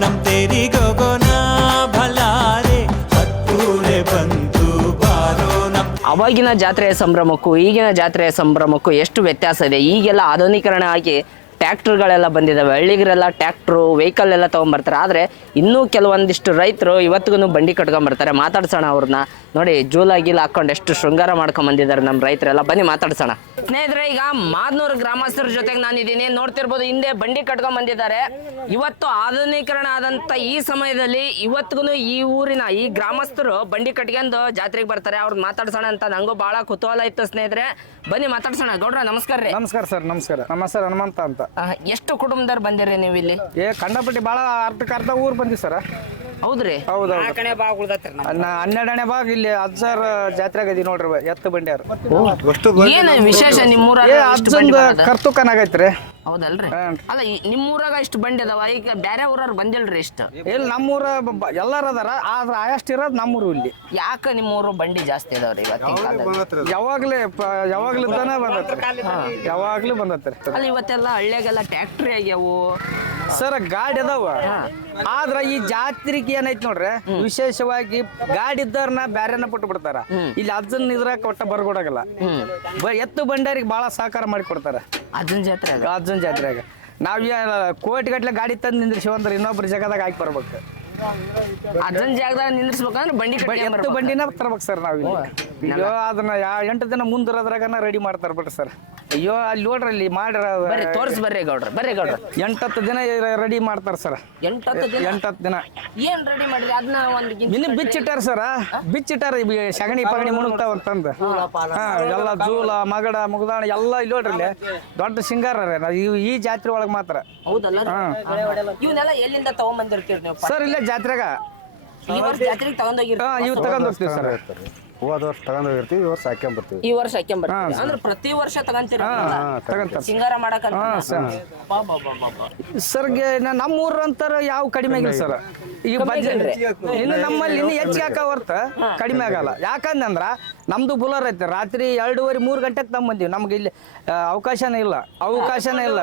ನಮ್ ಭಲಾರೆ ಅವಾಗಿನ ಜಾತ್ರೆಯ ಸಂಭ್ರಮಕ್ಕೂ ಈಗಿನ ಜಾತ್ರೆಯ ಸಂಭ್ರಮಕ್ಕೂ ಎಷ್ಟು ವ್ಯತ್ಯಾಸ ಇದೆ ಈಗೆಲ್ಲ ಆಧುನೀಕರಣ ಆಗಿ ಟ್ಯಾಕ್ಟ್ರುಗಳೆಲ್ಲ ಬಂದಿದ್ದಾವೆ ಹಳ್ಳಿಗರೆಲ್ಲ ಟ್ಯಾಕ್ಟ್ರು ವೆಹಿಕಲ್ ಎಲ್ಲ ತೊಗೊಂಬರ್ತಾರೆ. ಆದರೆ ಇನ್ನೂ ಕೆಲವೊಂದಿಷ್ಟು ರೈತರು ಇವತ್ತಿಗೂ ಬಂಡಿ ಕಟ್ಕೊಂಬರ್ತಾರೆ. ಮಾತಾಡ್ಸೋಣ ಅವ್ರನ್ನ. ನೋಡಿ ಜೂಲಾಗಿಲ್ಲ ಗೀಲ ಹಾಕೊಂಡು ಎಷ್ಟು ಶೃಂಗಾರ ಮಾಡ್ಕೊಂಡ್ ಬಂದಿದ್ದಾರೆ ನಮ್ಮ ರೈತರೆಲ್ಲ. ಬನ್ನಿ, ಮಾತಾಡ್ಸೋಣ. ಸ್ನೇಹಿತರೆ, ಈಗ ಮಾದ್ನೂರು ಗ್ರಾಮಸ್ಥರ ಜೊತೆಗೆ ನಾನಿದ್ದೀನಿ. ನೋಡ್ತಿರ್ಬೋದು, ಹಿಂದೆ ಬಂಡಿ ಕಟ್ಕೊಂಡ್ ಬಂದಿದ್ದಾರೆ ಇವತ್ತು ಆಧುನೀಕರಣ ಆದಂತ ಈ ಸಮಯದಲ್ಲಿ ಇವತ್ತಿಗೂ ಈ ಊರಿನ ಈ ಗ್ರಾಮಸ್ಥರು ಬಂಡಿ ಕಟ್ಕೊಂಡು ಜಾತ್ರೆಗೆ ಬರ್ತಾರೆ. ಅವ್ರನ್ನ ಮಾತಾಡ್ಸೋಣ ಅಂತ ನಂಗೂ ಬಹಳ ಕುತೂಹಲ ಇತ್ತು ಸ್ನೇಹಿತರೆ. ಬನ್ನಿ, ಮಾತಾಡ್ಸೋಣ. ಗೌಡ್ರ, ನಮಸ್ಕಾರ ರೀ. ನಮಸ್ಕಾರ ಸರ್, ನಮಸ್ಕಾರ. ನಮ್ಮ ಹೆಸರು ಹನುಮಂತ ಅಂತ. ಆ, ಎಷ್ಟು ಕುಟುಂಬದವ್ರು ಬಂದಿರಿ ನೀವು ಇಲ್ಲಿ ಏ ಕಂಡಪಟ್ಟಿ ಬಹಳ ಅರ್ಧಕ್ಕೆ ಅರ್ಧ ಊರು ಬಂದಿ ಸರ್. ಹೌದ್ರಿ? ಹೌದು ಹನ್ನೆರಡನೇ ಭಾಗ ಇಲ್ಲಿ ಅಜ್ಜಾರ್ ಜಾತ್ರೆಗೆ ಇದೀವಿ ನೋಡ್ರಿ ಬ- ಎತ್ತು ಬಂಡ್ಯಾರು. ಏನು ವಿಶೇಷ ನಿಮ್ಮೂರ ಏ ಅಜ್ಜಂದ? ಕರ್ತುಕನಾಗೈತ್ರಿ ಹೌದಲ್ರಿ. ಅಲ್ಲ ನಿಮ್ಮ ನಿಮ್ಮೂರಾಗ ಇಷ್ಟು ಬಂಡಿ ಅದಾವ? ಈಗ ಬೇರೆ ಊರವ್ರು ಬಂದಿಲ್ರಿ ಇಷ್ಟು? ಇಲ್ಲಿ ನಮ್ಮೂರ ಎಲ್ಲಾರ ಅದಾರ. ಆದ್ರೆ ಆಯಷ್ಟು ಇರೋದು ನಮ್ಮೂರು ಇಲ್ಲಿ. ನಿಮ್ಮ ಊರು ಬಂಡಿ ಜಾಸ್ತಿ ಅದಾವ್ರಿ ಇವತ್ತಿನ ಯಾವಾಗಲೇ ಯಾವಾಗ್ಲೇ ಪ- ಯಾವಾಗ್ಲಿದ್ದಾನ ಬಂದತ್ರಿ. ಯಾವಾಗ್ಲೂ ಬಂದತ್ರಿ. ಅಲ್ಲ ಇವತ್ತೆಲ್ಲ ಹಳ್ಳಿಯಾಗೆಲ್ಲ ಟ್ಯಾಕ್ಟ್ರಿ ಆಗ್ಯಾವು. ಸರ್ ಗಾಡಿ ಅದಾವ. ಆದ್ರ ಈ ಜಾತ್ರಿಗೆ ಏನೈತಿ ನೋಡ್ರಿ? ವಿಶೇಷವಾಗಿ ಗಾಡಿ ಇದ್ದವ್ರನ್ನ ಬ್ಯಾರೆನ ಪಟ್ಟು ಬಿಡ್ತಾರ. ಇಲ್ಲಿ ಅದನ್ನ ಇದ್ರಾಗ ಕೊಟ್ಟ ಬರ್ಕೊಡಗಲ್ಲ ಬ- ಎತ್ತು ಬಂಡಾರಿಗೆ ಬಹಳ ಸಹಕಾರ ಮಾಡಿ ಕೊಡ್ತಾರ. ಅದನ್ನ ಜಾತ್ರೆ ಅದ. ಜಾತ್ರೆಯಾಗ ನಾವ್ ಕೋಟಿ ಗಟ್ಲೆ ಗಾಡಿ ತಂದು ನಿಂದ್ರಿಸಿ ಅಂದ್ರೆ ಇನ್ನೊಬ್ರ ಜಗದಾಗ ಹಾಕಿ ಬರ್ಬೇಕು. ಅರ್ಜುನ್ ಜಾಗದಾಗ ನಿಂದ್ರಿಸ್ಬೇಕಂದ್ರೆ ಬಂಡಿ ಎತ್ತು ಬಂಡಿನ ತರ್ಬೇಕು ಸರ್ ನಾವು ಅಯ್ಯೋ ಅದನ್ನ ಯಾ ಎಂಟು ದಿನ ಮುಂದಿರೋದ್ರಾಗನ ರೆಡಿ ಮಾಡ್ತಾರ ಬಿಡ್ರಿ ಸರ್ ಅಯ್ಯೋ ಅಲ್ಲಿ ನೋಡ್ರಿ ಅಲ್ಲಿ ಮಾಡ್ರ ಬರ್ರಿ ತೋರ್ಸ್ ಬರ್ರಿ ಗೌಡ್ರ ಬರ್ರಿ ಗೌಡ್ರ. ಎಂಟತ್ತು ದಿನ ರೆಡಿ ಮಾಡ್ತಾರ ಸರ್ ಎಂಟತ್ತು ದಿನ? ಎಂಟತ್ತು ದಿನ. ಏನ್ ರೆಡಿ ಮಾಡಿದ್ರಿ? ಅದನ್ನ ಒಂದು ಗಿಂಜಿ ಇನ್ನು ಬಿಚ್ಚಿಟ್ಟಾರ ಸರ ಬಿಚ್ಚಿಟ್ಟಾರ ಈ ಸಗಣಿ ಪಗಣಿ ಮುಣುಗ್ತಾವ ಅಂತಂದು. ಹಾ. ಎಲ್ಲ ಜೂಲ ಮಗಡ ಮುಗದಾಣ ಎಲ್ಲ ಇಲ್ಲಿ ನೋಡ್ರಿ ಇಲ್ಲಿ ದೊಡ್ಡ ಸಿಂಗಾರ ರೀ ನಾವು ಈ- ಈ ಜಾತ್ರೆ ಒಳಗೆ ಮಾತ್ರ. ಹೌದಲ್ಲ ಇವನ್ನೆಲ್ಲ ಎಲ್ಲಿಂದ ತಗೊಂಬಂದಿರ್ತೀರಿ ನೀವು? ಸರ್ ಇಲ್ಲೇ ಜಾತ್ರೆಗ. ಈ ವರ್ಷ ಜಾತ್ರೆಗೆ ತಗೊಂಡೋಗಿರ್ತೀರಿ. ಹಾ ಇವ್ ತಗೊಂಡ್ ಹೋಗ್ತೀವಿ ಸರ್ ಹೋದ ವರ್ಷ ತಗೊಂಡ್ ಹೋಗಿರ್ತೀವಿ ಈ ವರ್ಷ ಹಾಕ್ಕೊಂಬರ್ತೀವಿ ಈ ವರ್ಷ ಹಾಕ್ಯಂಬರ್ತೀರಿ ಅಂದ್ರೆ ಪ್ರತಿ ವರ್ಷ ತಗೊಂತೀರಿ? ತಗೊಂತಾರ. ಸಿಂಗಾರ ಮಾಡಕಂತ ಸರ್. ಸರ್ಗೆ ನಮ್ಮ ಊರ ಅಂತಾರ ಯಾವ ಕಡಿಮೆ ಆಗಿಲ್ಲ ಸರ್. ಈಗ ಬಜ್ ಇನ್ನು ನಮ್ಮಲ್ಲಿ ಇನ್ನು ಹೆಚ್ಚಿಗೆ ಹಾಕ ಹೊರ್ತ ಕಡಿಮೆ ಆಗಲ್ಲ. ಯಾಕಂದಂದ್ರ ನಮ್ದು ಬುಲರ್ ಐತೆ. ರಾತ್ರಿ ಎರಡೂವರೆ ಮೂರು ಗಂಟೆಗೆ ತಮ್ಮ ಬಂದೀವಿ. ನಮ್ಗೆ ಇಲ್ಲಿ ಅವಕಾಶನೇ ಇಲ್ಲ. ಅವಕಾಶನೇ ಇಲ್ಲ.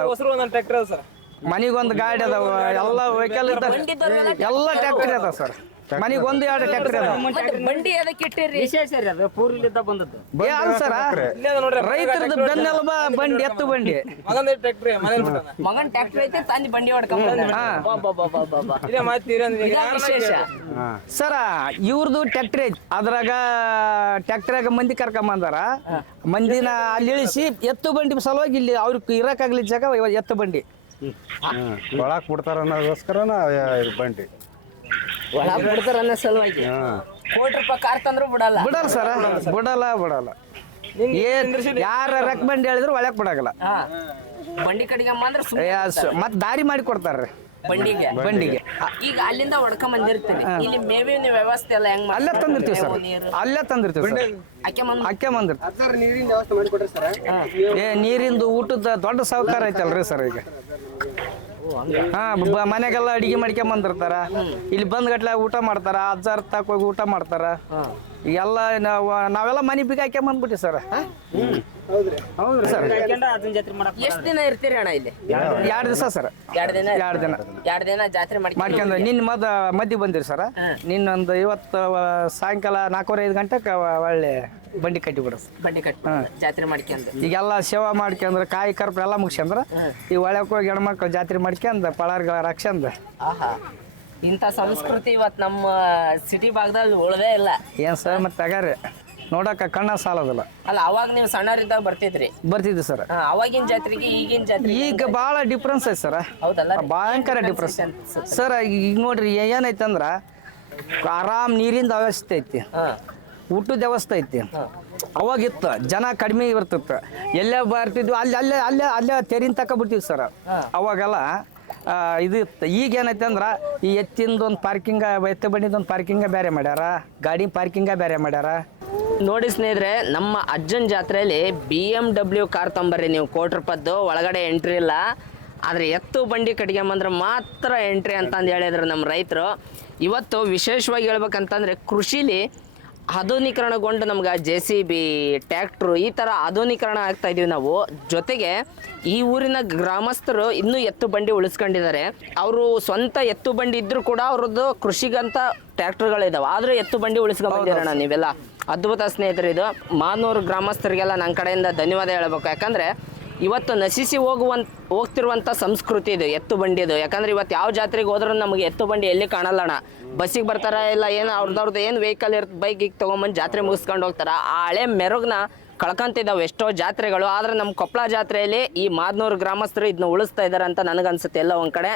ಮನಿಗೊಂದು ಗಾಡಿ ಅದಾವ. ಎಲ್ಲ ವೆಹಿಕಲ್ ಇದ್ದಾವ ಎಲ್ಲ ಟ್ಯಾಕ್ಟರ್ ಅದಾವ ಸರ್. ಮನಿಗೊಂದು ಎರಡು ಟ್ರ್ಯಾಕ್ಟರ್ ಅದಾವ. ಮತ್ತೆ ಬಂಡಿ ಅದಕ್ಕೆ ಇಟ್ಟಿರಿ. ಏ ಅಲ್ಲ ಸರ ರೈತರದ್ದು ಬೆನ್ನೆಲುಬ ಬಂಡಿ ಎತ್ತು ಬಂಡಿ. ಮಗನ್ ಟ್ರ್ಯಾಕ್ಟರ್ ಐತೆ ತಂದಿ ಬಂಡಿ ಹೊಡ್ಕೊಂಡ್ ಹಾ. ವಿಶೇಷ. ಸರ ಇವ್ರದ್ದು ಟ್ಯಾಕ್ಟ್ರಿ ಐತಿ. ಅದ್ರಾಗ ಟ್ಯಾಕ್ಟ್ರಿಯಾಗ ಮಂದಿ ಕರ್ಕೊಂಬಂದಾರ ಮಂದಿನ ಅಲ್ಲಿ ಇಳಿಸಿ ಎತ್ತು ಬಂಡಿ ಸಲುವಾಗಿ ಇಲ್ಲಿ ಅವ್ರಿಗೆ ಇರಕ್ಕಾಗ್ಲಿ ಜಾಗ ಎತ್ತು ಬಂಡಿ. ಒಳಕ್ ಬಿಡ್ತಾರ ಅನ್ನೋದಕ್ಕೋಸ್ಕರ ಬಂಡಿ. ಒಳ ಬಿಡ್ತಾರ ಅನ್ನೋ ಸಲುವಾಗಿ. ಕೋಟಿ ರೂಪಾಯಿ ಕಾರ್ ತಂದ್ರು ಬಿಡಲ್ಲ. ಬಿಡಲ್ಲ ಸರ್ ಬಿಡಲ್ಲ ಬಿಡಲ್ಲ. ಏನ್ ಯಾರ ರೆಕಮೆಂಡ್ ಹೇಳಿದ್ರು ಒಳಕ್ ಬಿಡಾಗಲ್ಲ. ಹಾ. ಬಂಡಿ ಕಡೆಗೆ ಅಂದ್ರೆ ಸುಮ್ನೆ ದಾರಿ ಮಾಡಿ ಕೊಡ್ತಾರ್ರಿ. ಬಂಡಿಗೆ. ಬಂಡಿಗೆ. ಈಗ ಅಲ್ಲಿಂದ ಹೊಡ್ಕೊಂಡ್ ಬಂದಿರ್ತೀರಿ ಇಲ್ಲಿ ಮೇವಿನ ವ್ಯವಸ್ಥೆ ಎಲ್ಲ ಹೆಂಗ್ ಅಲ್ಲೇ? ತಂದಿರ್ತೀವಿ ಸರ್. ಅಲ್ಲೇ ತಂದಿರ್ತೀವಿ ಸರ್. ಆಕೆ ಮಂದ್ ಅಕ್ಕೆ ಬಂದಿರ್ತೀವಿ ಏ ನೀರಿಂದು ಊಟದ ದೊಡ್ಡ ಸಹಕಾರ ಐತಲ್ರಿ ಸರ್ ಈಗ. ಹಾ, ಬ- ಮನೆಗೆಲ್ಲ ಅಡಿಗೆ ಮಾಡ್ಕೊಂಡ್ ಬಂದಿರ್ತಾರ ಇಲ್ಲಿ ಬಂದ್ ಗಟ್ಲೆ ಊಟ ಮಾಡ್ತಾರ ಅಜ್ಜಾರ್ ತಕ ಹೋಗಿ ಊಟ ಮಾಡ್ತಾರ. ಎಲ್ಲ ನಾವು ನಾವೆಲ್ಲ ಮನೆ ಬೀಗ ಹಾಕ್ಕೊಂಡ್ ಬಂದ್ಬಿಟ್ಟಿ ಸರ್. ಹೌದ್ರಿ. ಸರ್. ಎಷ್ಟು ದಿನ ಇರ್ತೀರಿ ಅಣ್ಣ ಇಲ್ಲಿ? ಎರಡು ದಿವಸ ಸರ್. ಎರಡು ದಿನ ಎರಡು ದಿನ. ಎರಡ್ ದಿನ ಜಾತ್ರೆ ಮಾಡ್ಕೊಂಡು ಮಾಡ್ಕೊಂಡ್ ನಿನ್ನ ಮದ ಮದ್ದಿ ಬಂದಿರಿ ಸರ್. ನಿನ್ನೊಂದು ಇವತ್ತು ಸಾಯಂಕಾಲ ನಾಲ್ಕೂವರೆ ಐದು ಗಂಟೆಗೆ ಒಳ್ಳೆ ಬಂಡಿ ಕಟ್ಟಿ ಬಿಡ ಬಂಡಿ ಕಟ್ಟಿ ಜಾತ್ರೆ ಮಾಡ್ಕೊಂಡು. ಈಗೆಲ್ಲ ಸೇವಾ ಮಾಡ್ಕೊಂಡ್ರೆ ಕಾಯಿ ಕರ್ಪ ಎಲ್ಲ ಮುಗಿಸ್ಕೊಂಡ್ರ ಈ ಒಳಗೆ ಹೋಗಿ ಹೆಣ್ಮಕ್ಳು ಜಾತ್ರೆ ಮಾಡ್ಕೊಂಡ್ ಪಳಾರ್ಗಳ ರಕ್ಷಂದ ಆಹಾ. ಇಂಥ ಸಂಸ್ಕೃತಿ ಇವತ್ತು ನಮ್ಮ ಸಿಟಿ ಭಾಗದಲ್ಲಿ ಉಳದೇ ಇಲ್ಲ. ಏನ್ ಸರ್ ಮತ್ತೆ ತಗಾರಿ? ನೋಡಕ್ಕ ಕಣ್ಣ ಸಾಲದಲ್ಲ. ಅಲ್ಲ ಅವಾಗ ನೀವು ಸಣ್ಣರಿದ್ದಾಗ ಬರ್ತಿದ್ರಿ. ಬರ್ತಿದ್ವಿ ಸರ್. ಅವಾಗಿನ ಜಾತ್ರೆಗೆ ಈಗಿನ ಜಾತ್ರೆ ಈಗ ಭಾಳ ಡಿಫ್ರೆನ್ಸ್ ಐತೆ ಸರ್. ಹೌದಲ್ಲ ಭಯಂಕರ ಡಿಫ್ರೆನ್ಸ್ ಸರ್. ಈಗ ನೋಡ್ರಿ ಏನೈತೆ ಅಂದ್ರ ಆರಾಮ್ ನೀರಿಂದ ಅವಸ್ಥೆ ಐತಿ. ಹಾ. ಊಟದ ವ್ಯವಸ್ಥೆ ಐತಿ. ಅವಾಗಿತ್ತು ಜನ ಕಡಿಮೆ ಇರ್ತಿತ್ತು ಎಲ್ಲೇ ಬರ್ತಿದ್ವಿ ಅಲ್ಲಿ ಅಲ್ಲೇ ಅಲ್ಲೇ ಅಲ್ಲೇ ತೆರಿನ ತಕ ಬಿಡ್ತೀವಿ ಸರ್. ಅವಾಗೆಲ್ಲ ಇದು ಈಗ ಏನೈತೆ ಅಂದ್ರೆ ಈ ಎತ್ತಿಂದ ಒಂದು ಪಾರ್ಕಿಂಗ ಎತ್ತ ಬಂಡಿದೊಂದು ಪಾರ್ಕಿಂಗ ಬೇರೆ ಮಾಡ್ಯಾರ. ಗಾಡಿ ಪಾರ್ಕಿಂಗ ಬೇರೆ ಮಾಡ್ಯಾರ. ನೋಡಿ ಸ್ನೇಹಿತರೆ, ನಮ್ಮ ಅಜ್ಜನ್ ಜಾತ್ರೆಯಲ್ಲಿ ಬಿ ಎಂ ಡಬ್ಲ್ಯೂ ಕಾರ್ ತಂಬರ್ರಿ ನೀವು. ಕೋಟಿ ಒಳಗಡೆ ಎಂಟ್ರಿ ಇಲ್ಲ. ಆದರೆ ಎತ್ತು ಬಂಡಿ ಕಟ್ಗೆ ಬಂದ್ರೆ ಮಾತ್ರ ಎಂಟ್ರಿ ಅಂತಂದು ಹೇಳಿದ್ರು ನಮ್ಮ ರೈತರು. ಇವತ್ತು ವಿಶೇಷವಾಗಿ ಹೇಳ್ಬೇಕಂತಂದ್ರೆ ಕೃಷಿಲಿ ಆಧುನೀಕರಣಗೊಂಡು ನಮ್ಗೆ ಜೆ ಸಿ ಬಿ ಟ್ಯಾಕ್ಟ್ರು ಈ ಥರ ಆಧುನೀಕರಣ ಆಗ್ತಾ ಇದೀವಿ ನಾವು. ಜೊತೆಗೆ ಈ ಊರಿನ ಗ್ರಾಮಸ್ಥರು ಇನ್ನೂ ಎತ್ತು ಬಂಡಿ ಉಳಿಸ್ಕೊಂಡಿದ್ದಾರೆ. ಅವರು ಸ್ವಂತ ಎತ್ತು ಬಂಡಿ ಇದ್ರೂ ಕೂಡ ಅವ್ರದ್ದು ಕೃಷಿಗಂತ ಟ್ಯಾಕ್ಟರ್ಗಳಿದಾವೆ. ಆದರೂ ಎತ್ತು ಬಂಡಿ ಉಳಿಸ್ಕೊಂಡಿದ್ದೀರಣ್ಣ ನೀವೆಲ್ಲ. ಅದ್ಭುತ ಸ್ನೇಹಿತರು ಇದು. ಮಾನೂರು ಗ್ರಾಮಸ್ಥರಿಗೆಲ್ಲ ನನ್ನ ಕಡೆಯಿಂದ ಧನ್ಯವಾದ ಹೇಳ್ಬೇಕು. ಯಾಕಂದರೆ ಇವತ್ತು ನಶಿಸಿ ಹೋಗುವಂತ ಹೋಗ್ತಿರುವಂಥ ಸಂಸ್ಕೃತಿ ಇದು ಎತ್ತು ಬಂಡಿದು ಯಾಕಂದ್ರೆ ಇವತ್ತು ಯಾವ ಜಾತ್ರೆಗೆ ಹೋದ್ರೂ ನಮಗೆ ಎತ್ತು ಬಂಡಿ ಎಲ್ಲಿ ಕಾಣಲ್ಲಣ ಬಸ್ಸಿಗೆ ಬರ್ತಾರ ಇಲ್ಲ ಏನು ಅವ್ರದ್ದು ಏನು ವೆಹಿಕಲ್ ಇರುತ್ತೆ ಬೈಕ್ ಈಗ ತೊಗೊಂಬಂದು ಜಾತ್ರೆ ಮುಗಿಸ್ಕೊಂಡು ಹೋಗ್ತಾರ. ಆ ಹಳೆ ಮೆರುಗ್ನ ಕಳ್ಕೊಂತಿದ್ದಾವೆ ಎಷ್ಟೋ ಜಾತ್ರೆಗಳು. ಆದರೆ ನಮ್ಮ ಕೊಪ್ಪಳ ಜಾತ್ರೆಯಲ್ಲಿ ಈ ಮಾದನೂರು ಗ್ರಾಮಸ್ಥರು ಇದನ್ನ ಉಳಿಸ್ತಾ ಇದ್ದಾರೆ ಅಂತ ನನಗನ್ಸುತ್ತೆ ಎಲ್ಲ ಒಂದು ಕಡೆ.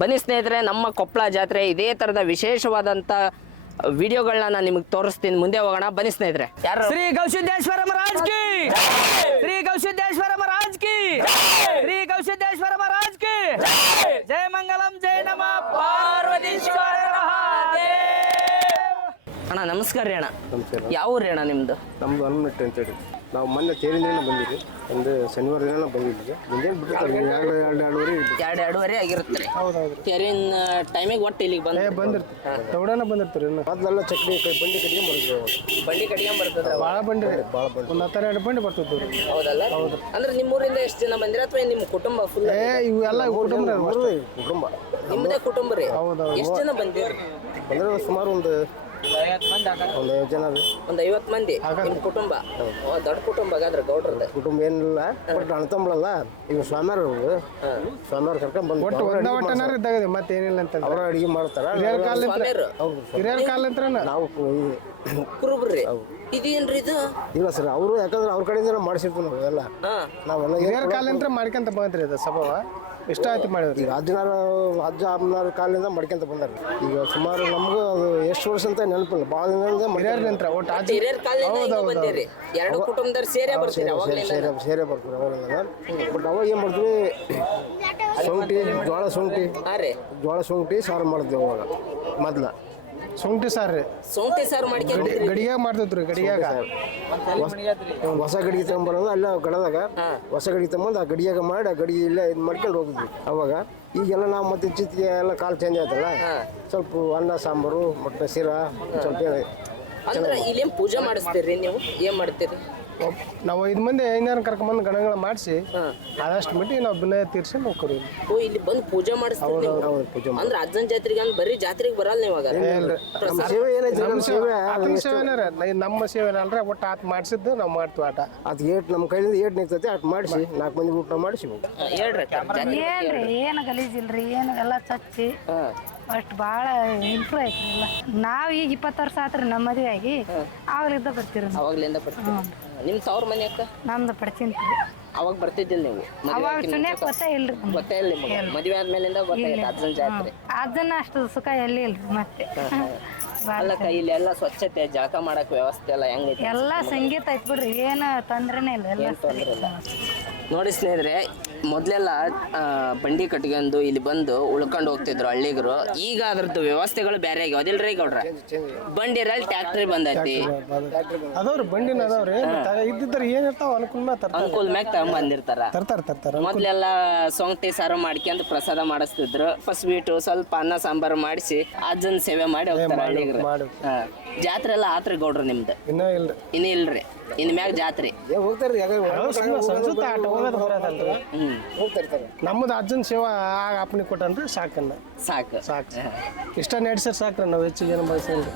ಬನ್ನಿ ಸ್ನೇಹಿತರೆ ನಮ್ಮ ಕೊಪ್ಪಳ ಜಾತ್ರೆ ಇದೇ ಥರದ ವಿಶೇಷವಾದಂಥ ವಿಡಿಯೋಗಳನ್ನ ನಾನು ನಿಮಗೆ ತೋರಿಸ್ತೀನಿ. ಮುಂದೆ ಹೋಗೋಣ. ಬನ್ನಿ ಸ್ನೇಹಿತರೆ. ಯಾರು? ಶ್ರೀ ಗೌಸಿದ್ದೇಶ್ವರ ಮಹಾರಾಜ್ ಕಿ! ಶ್ರೀ ಗೌಸಿದ್ದೇಶ್ವರ ಮಹಾರಾಜ್ ಕಿ ಶ್ರೀ ಗೌಸಿದ್ದೇಶ್ವರ ಮಹಾರಾಜ್ ಕಿ ಜಯ ಮಂಗಲಂ ಜಯ ನಮ ಪಾರ್ವತೀಶ್ವರ ಅಣ್ಣ ನಮಸ್ಕಾರ ರೀ ಅಣ್ಣ. ನಮಸ್ಕಾರ. ಯಾವ ಊರಿ ಅಣ್ಣ ನಿಮ್ಮದು ನಮ್ದು ಹನುಮಟ್ಟಿ ಅಂತೇಳಿ. ನಾವು ಮೊನ್ನೆ ತೇರಿಂದ್ರೆ ಬಂದಿದ್ವಿ. ಒಂದು ಶನಿವಾರ ದಿನ ಬಂದಿದ್ವಿ. ಮುಂಜಾನೆ ಬಿಟ್ಟಿರ್ತಾರೆ ಎರಡು ಎರಡು ಎರಡೂವರೆ ಎರಡು ಎರಡೂವರೆ ಆಗಿರುತ್ತೆ ರೀ. ತೆರಿನ ಟೈಮಿಗೆ ಒಟ್ಟು ಇಲ್ಲಿಗೆ ಬಂದು ಬಂದಿರ್ತಾರೆ ದೌಡನ ಬಂದಿರ್ತೀರಿ ಇನ್ನು. ಮೊದಲೆಲ್ಲ ಕೈ ಬಂಡಿ ಕಡಿಗೆ ಬರ್ತದೆ ಬಂಡಿ ಕಟ್ಕೊಂಡ್ ಬರ್ತದೆ ಭಾಳ ಬಂಡಿ ಭಾಳ ಬಂಡಿ. ಒಂದು ಹತ್ತರ ಎರಡು ಬಂಡಿ ಬರ್ತದೆ ಹೌದಲ್ಲ? ಅಂದ್ರೆ ನಿಮ್ಮೂರಿಂದ ಎಷ್ಟು ಜನ ಬಂದಿರ ಅಥವಾ ನಿಮ್ಮ ಕುಟುಂಬ ಫುಲ್ ಏ ಇವೆಲ್ಲ ಕುಟುಂಬ ಕುಟುಂಬ. ನಿಮ್ಮದೇ ಕುಟುಂಬ ರೀ. ಹೌದು ಎಷ್ಟು ಜನ ಬಂದಿರಿ? ಅಂದ್ರೆ ಸುಮಾರು ಒಂದು ಒಂದು ಐವತ್ತು ಜನ ರೀ ಒಂದು ಐವತ್ ಮಂದಿ ನಿಮ್ ಕುಟುಂಬ. ಓ, ದೊಡ್ಡ ಕುಟುಂಬ ಹಾಗಾದ್ರೆ ಗೌಡ್ರದ ಕುಟುಂಬ ಏನಿಲ್ಲ ಬಟ್ ಅಣ್ತಂಬಳಲ್ಲ ಇವ್ ಸ್ವಾಮಿಯವ್ರು ಅವ್ರು ಸ್ವಾಮಿಯವ್ರು ಕರ್ಕೊಂಡ್ ಬಂದು ಒಟ್ಟು ಒಂದ ಒಟ್ಟನಾರ ಇದ್ದಾಗದೆ ಮತ್ತೆ ಏನಿಲ್ಲ ಅಂತ ಅವರ ಅಡಿಗೆ ಮಾಡ್ತಾರ. ಹಿರಿಯರ ಕಾಲ ಸ್ವಾಮಿಯರು ಹಿರಿಯರ ಕಾಲ ನಾವು ಇದು ಕುರುಬ್ರಿ ಇದೇನ್ರಿ ಇದು? ಇಲ್ಲ ಸರ್ ಅವರು ಯಾಕಂದ್ರೆ ಅವ್ರ ಕಡೆಯಿಂದ ಮಾಡಿಸಿರ್ತೀವಿ ನಾವು ಎಲ್ಲ. ಹಾ. ನಾವೆಲ್ಲ ಹಿರಿಯರ ಕಾಲ ಅಂತ ಮಾಡ್ಕೊಂತ ಬಂದ್ರಿ ಅದು ಸ್ವಭಾವ? ಇಷ್ಟ ಆಯ್ತು ಮಾಡಿದ್ರಿ? ಈಗ ಹದಿನಾರು ಅಜ್ಜ ಅಮ್ಮನಾರ ಕಾಲದಿಂದ ಮಡ್ಕೊಂತ ಬಂದಾರ. ಈಗ ಸುಮಾರು ನಮಗೂ ಅದು ಎಷ್ಟು ವರ್ಷ ಅಂತ ನೆನಪಿಲ್ಲ. ಭಾಳ ದಿನದಿಂದ ಹಿರಿಯರ ನಂತರ ಒಟ್ಟು ಅಜ್ಜ ಹಿರಿಯರ್ ಕಾಲದಿಂದ ಹಿಂಗ ಬಂದಿರಿ. ಎರಡು ಕುಟುಂಬದವ್ರು ಸೇರೇ ಬರ್ತೀರಿ ಅವಾಗ್ಲಿಂದ ಸೇರೆ ಸೇರೆ ಬರ್ತೀವಿ ಬಟ್ ಅವಾಗ ಏನು ಮಾಡ್ತೀವಿ ಶುಂಠಿ ಜೋಳ ಶುಂಠಿ ಹಾ ರೀ. ಜೋಳ ಶುಂಠಿ ಸಾರು ಮಾಡಿದ್ವಿ ಅವಾಗ ಮೊದ್ಲ. ಶುಂಠಿ ಸಾರ್. ರೀ ಸೌಂಟಿ ಸಾರು ಮಾಡ್ಕೊಂಡ್ರಿ ಗಡಿಯಾಗ ಮಾಡ್ತಿದ್ರು ಗಡಿಯಾಗ. ಹೊಸ ಗಡಿಗೆ ತಗೊಂಬರೋದು ಅಲ್ಲ ಗಡದಾಗ ಹೊಸ ಗಡಿಗೆ ತಗೊಂಬಂದು ಆ ಗಡಿಯಾಗ ಮಾಡಿ ಆ ಗಡಿಗೆ ಇಲ್ಲೇ ಇದು ಮಾಡ್ಕೊಂಡು ಹೋಗಿದ್ವಿ ಅವಾಗ. ಈಗೆಲ್ಲ ನಾವು ಮತ್ತೆ ಚಿತ್ತಿಗೆ ಎಲ್ಲ ಕಾಲು ಚೇಂಜ್ ಆಯ್ತಲ್ಲ. ಸ್ವಲ್ಪ ಅನ್ನ ಸಾಂಬಾರು ಮೊಟ್ಟೆ ಸೀರಾ ಸ್ವಲ್ಪ ಇಲ್ಲಿ ಅಂದ್ರ ಇಲ್ಲೇನ್ ಪೂಜೆ ಮಾಡಿಸ್ತೀರಿ ನೀವು? ಏನ್ ಮಾಡ್ತೀರಿ? ನಾವು ಐದು ಮಂದಿ ಐನಾರು ಕರ್ಕೊಂಬಂದು ಗಣಗಳ ಮಾಡಿಸಿ ಆದಷ್ಟು ಮಟ್ಟಿಗೆ ನಾವು ಭಿನ್ನ ತೀರ್ಸಿ ನಾವು ಕರೀವಿ ಓ ಇಲ್ಲಿ ಬಂದು ಪೂಜೆ ಮಾಡಿಸ್ತೀವಿ ಹೌದು ಪೂಜೆ ಮಾಡಿ. ಅಂದ್ರ ಅಜ್ಜನ್ ಜಾತ್ರೆಗೆ ಅಂದ್ರೆ ಬರೀ ಜಾತ್ರೆಗೆ ಬರಲ್ಲ ನೀವು ನಮ್ಮ ಸೇವೆ ಏನೈತಿ ನಮ್ಮ ಸೇವೆ ಆತನ ಸೇವೆನೇ ರೀ ನಮ್ಮ ಸೇವೆನೇ ಅಲ್ರಿ ಒಟ್ಟು ಆತ ಮಾಡಿಸಿದ್ದು ನಾವು ಮಾಡ್ತೀವಿ ಆಟ. ಅದು ಏಟ್ ನಮ್ಮ ಕೈಯಿಂದ ಏಟ್ ನಿಂತೈತಿ ಅಟ್ ಮಾಡಿಸಿ ನಾಲ್ಕು ಮಂದಿ ಊಟ ಮಾಡಿಸಿ ಹೇಳ್ರಿ ಜಾತ್ರೆ ಏನ್ರಿ ಏನು ಗಲೀಜಿಲ್ರಿ ಏನು ಎಲ್ಲ ಚಚ್ಚಿ. ಅಷ್ಟು ಭಾಳ ಇಂಪ್ರೂವ್ ಐತ್ರಿ ಎಲ್ಲ. ನಾವ್ ಈಗ ಇಪ್ಪತ್ತು ವರ್ಷ ಆತ್ರಿ ನಮ್ಮ ಮದುವೆ ಆಗಿ ಆವಾಗಲಿದ್ದ ಬರ್ತೀರಿ ನಾವು. ಅವಾಗ್ಲಿಂದ ಬರ್ತೀರಿ ನಿಮ್ ತವ್ರ ಮನೆ ಅಕ್ಕ? ನಮ್ದು ಪಡ್ತೀನಿ ಅವಾಗ ಬರ್ತಿದ್ದಿಲ್ಲ ನೀವು. ಮದ್ವೆ ಅವಾಗ ಆಗಿನ ಸುನ್ಯಾಕ ಗೊತ್ತೇ ಇಲ್ರಿ ನಮ್ಗೆ. ಗೊತ್ತೇ ಇಲ್ಲ ನಿಮಗೆ. ಮದುವೆ ಆದ್ಮೇಲಿಂದ ಗೊತ್ತಾಯ್ತು ಅಜ್ಜನ್ ಜಾತ್ರೆ. ಅದನ್ನ ಅಷ್ಟು ಸುಖ ಎಲ್ಲಿ ಇಲ್ರಿ ಮತ್ತೆ. ಅಲ್ಲ ಇಲ್ಲಿ ಎಲ್ಲ ಸ್ವಚ್ಛತೆ ಜಳಕ ಮಾಡಕ್ ವ್ಯವಸ್ಥೆ ಎಲ್ಲ ಹೆಂಗೈತೆ ಎಲ್ಲ ಸಂಗೀತ ಐತ್ ಬಿಡ್ರಿ ಏನು ತೊಂದ್ರೆನೇ ಇಲ್ಲ ಎಲ್ಲ ಏನ್ ತೊಂದ್ರೆ ಇಲ್ಲ. ನೋಡಿ ಸ್ನೇಹಿತರೆ ಮೊದಲೆಲ್ಲ ಬಂಡಿ ಕಟ್ಕೊಂಡು ಇಲ್ಲಿ ಬಂದು ಉಳ್ಕೊಂಡು ಹೋಗ್ತಿದ್ರು ಹಳ್ಳಿಗರು. ಈಗ ಅದ್ರದ್ದು ವ್ಯವಸ್ಥೆಗಳು ಬೇರೆ ಆಗ್ಯಾವ ಅದಿಲ್ರಿ ಗೌಡ್ರ? ಬಂಡಿ ರಲ್ಲಿ ಟ್ಯಾಕ್ಟ್ರಿ ಬಂದೈತಿ. ಅದಾವ್ರಿ ಬಂಡಿನ ಅದಾವ್ರಿ. ಇದ್ದಿದ್ರೆ ಇರ್ತಾವ ಅನುಕೂಲ ಮ್ಯಾಗ ತರ್ತಾರ. ಅನುಕೂಲ ಮ್ಯಾಗ ತಗೊಂಬಂದಿರ್ತಾರ ತರ್ತಾರ ತರ್ತಾರ ಮೊದ್ಲೆಲ್ಲ ಸೊಂಗಟಿ ಸಾರು ಮಾಡ್ಕೊಂಡು ಪ್ರಸಾದ ಮಾಡಿಸ್ತಿದ್ರು. ಸ್ವೀಟು ಸ್ವಲ್ಪ ಅನ್ನ ಸಾಂಬಾರು ಮಾಡಿಸಿ ಅಜ್ಜನ್ ಸೇವೆ ಮಾಡಿ ಹೋಗ್ತಾರ ಹಳ್ಳಿಗರು. ಜಾತ್ರೆ ಎಲ್ಲ ಆತ್ರಿ ಗೌಡ್ರ ನಿಮ್ದು? ಇನ್ನ ಇಲ್ಲ ಇನ್ನ ಇಲ್ರಿ. ಇನ್ ಮ್ಯಾಗ ಜಾತ್ರೆ ಹೋಗ್ತಾರ್ರಿ. ಹ್ಮ್. ಹೋಗ್ತಿರ್ತಾರೆ ನಮ್ಮದು ಅಜ್ಜನ ಸೇವಾ ಆಗ ಅಪ್ಪನಿ ಕೊಟ್ಟನ್ರಿ ಸಾಕನ್ನ. ಸಾಕು. ಸಾಕು. ಇಷ್ಟ ನಡೆಸಿದ್ರೆ ಸಾಕ್ರಿ ನಾವು ಹೆಚ್ಚಿಗೆ ಏನು ಬಳಸಂಗಿಲ್ಲ